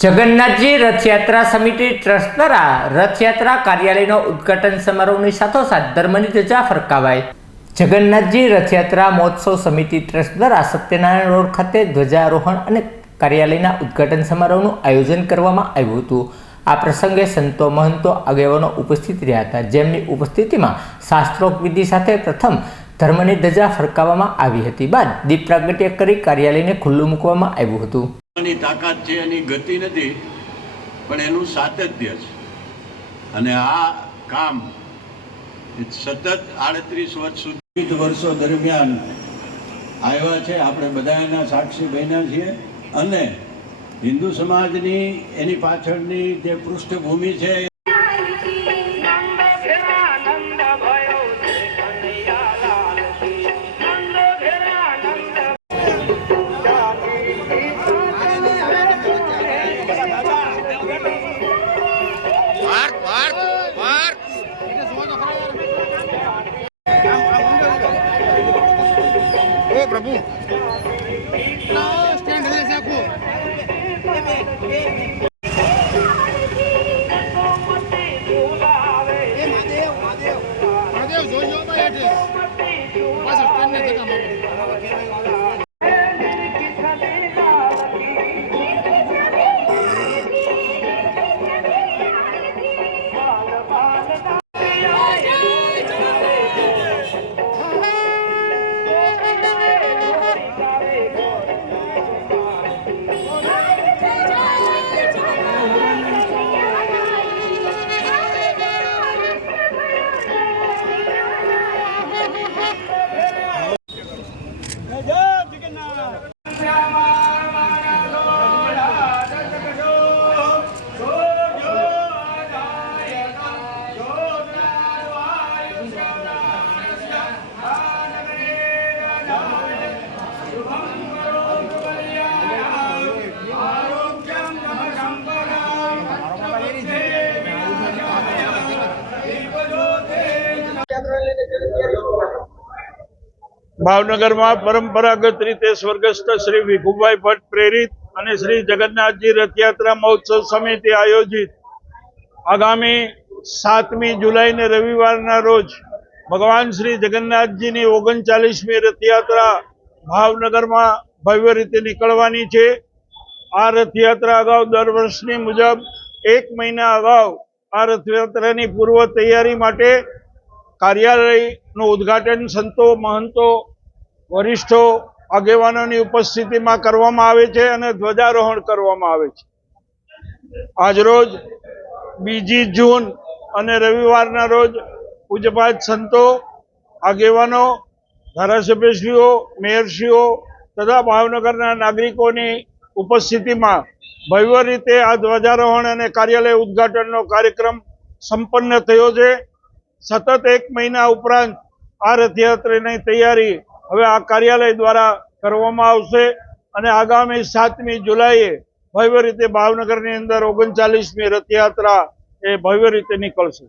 જગન્નાથજી રથયાત્રા સમિતિ ટ્રસ્ટ દ્વારા રથયાત્રા કાર્યાલયનો ઉદ્ઘાટન સમારોહની સાથોસાથ ધર્મની ધજા ફરકાવાઈ. જગન્નાથજી રથયાત્રા મહોત્સવ સમિતિ ટ્રસ્ટ દ્વારા સત્યનારાયણ રોડ ખાતે ધ્વજારોહણ અને કાર્યાલયના ઉદ્ઘાટન સમારોહનું આયોજન કરવામાં આવ્યું હતું. આ પ્રસંગે સંતો મહંતો આગેવાનો ઉપસ્થિત રહ્યા હતા. જેમની ઉપસ્થિતિમાં શાસ્ત્રોક્ત વિધિ સાથે પ્રથમ ધર્મની ધજા ફરકાવવામાં આવી હતી. બાદ દીપ પ્રાગટ્ય કરી કાર્યાલયને ખુલ્લું મૂકવામાં આવ્યું હતું. એની તાકાત છે, એની ગતિ નથી, પણ એનું સાતત્ય છે. અને આ કામ સતત આડત્રીસ વર્ષ સુધી વર્ષો દરમિયાન આવ્યા છે. આપણે બધા એના સાક્ષી બન્યા છીએ. અને હિન્દુ સમાજની એની પાછળની જે પૃષ્ઠભૂમિ છે Prabhu. ભાવનગરમાં પરંપરાગત રીતે સ્વર્ગસ્થ શ્રી વિખુભાઈ ભટ્ટ પ્રેરિત અને શ્રી જગન્નાથજી રથયાત્રા મહોત્સવ સમિતિ આયોજિત. આગામી સાતમી જુલાઈને રવિવારના રોજ ભગવાન શ્રી જગન્નાથજીની ઓગણચાલીસમી રથયાત્રા ભાવનગરમાં ભવ્ય રીતે નીકળવાની છે. આ રથયાત્રા અગાઉ દર વર્ષની મુજબ એક મહિના અગાઉ આ રથયાત્રાની પૂર્વ તૈયારી માટે કાર્યાલયનું ઉદ્ઘાટન સંતો, મહંતો, વરિષ્ઠો, આગેવાનોની ઉપસ્થિતિમાં કરવામાં આવે છે અને ધ્વજારોહણ કરવામાં આવે છે. આજરોજ બીજી જૂન અને રવિવારના રોજ પૂજપાત સંતો, આગેવાનો, ધારાસભ્યશ્રીઓ, મેયરશ્રીઓ તથા ભાવનગરના નાગરિકોની ઉપસ્થિતિમાં ભવ્ય રીતે આ ધ્વજારોહણ અને કાર્યાલય ઉદ્ઘાટનનો કાર્યક્રમ સંપન્ન થયો છે. સતત એક મહિના ઉપરાંત આ રથયાત્રાની તૈયારી હવે આ કાર્યાલય દ્વારા કરવામાં આવશે અને આગામી સાતમી જુલાઈએ ભવ્ય રીતે ભાવનગરની અંદર ઓગણચાલીસમી રથયાત્રા એ ભવ્ય રીતે નીકળશે.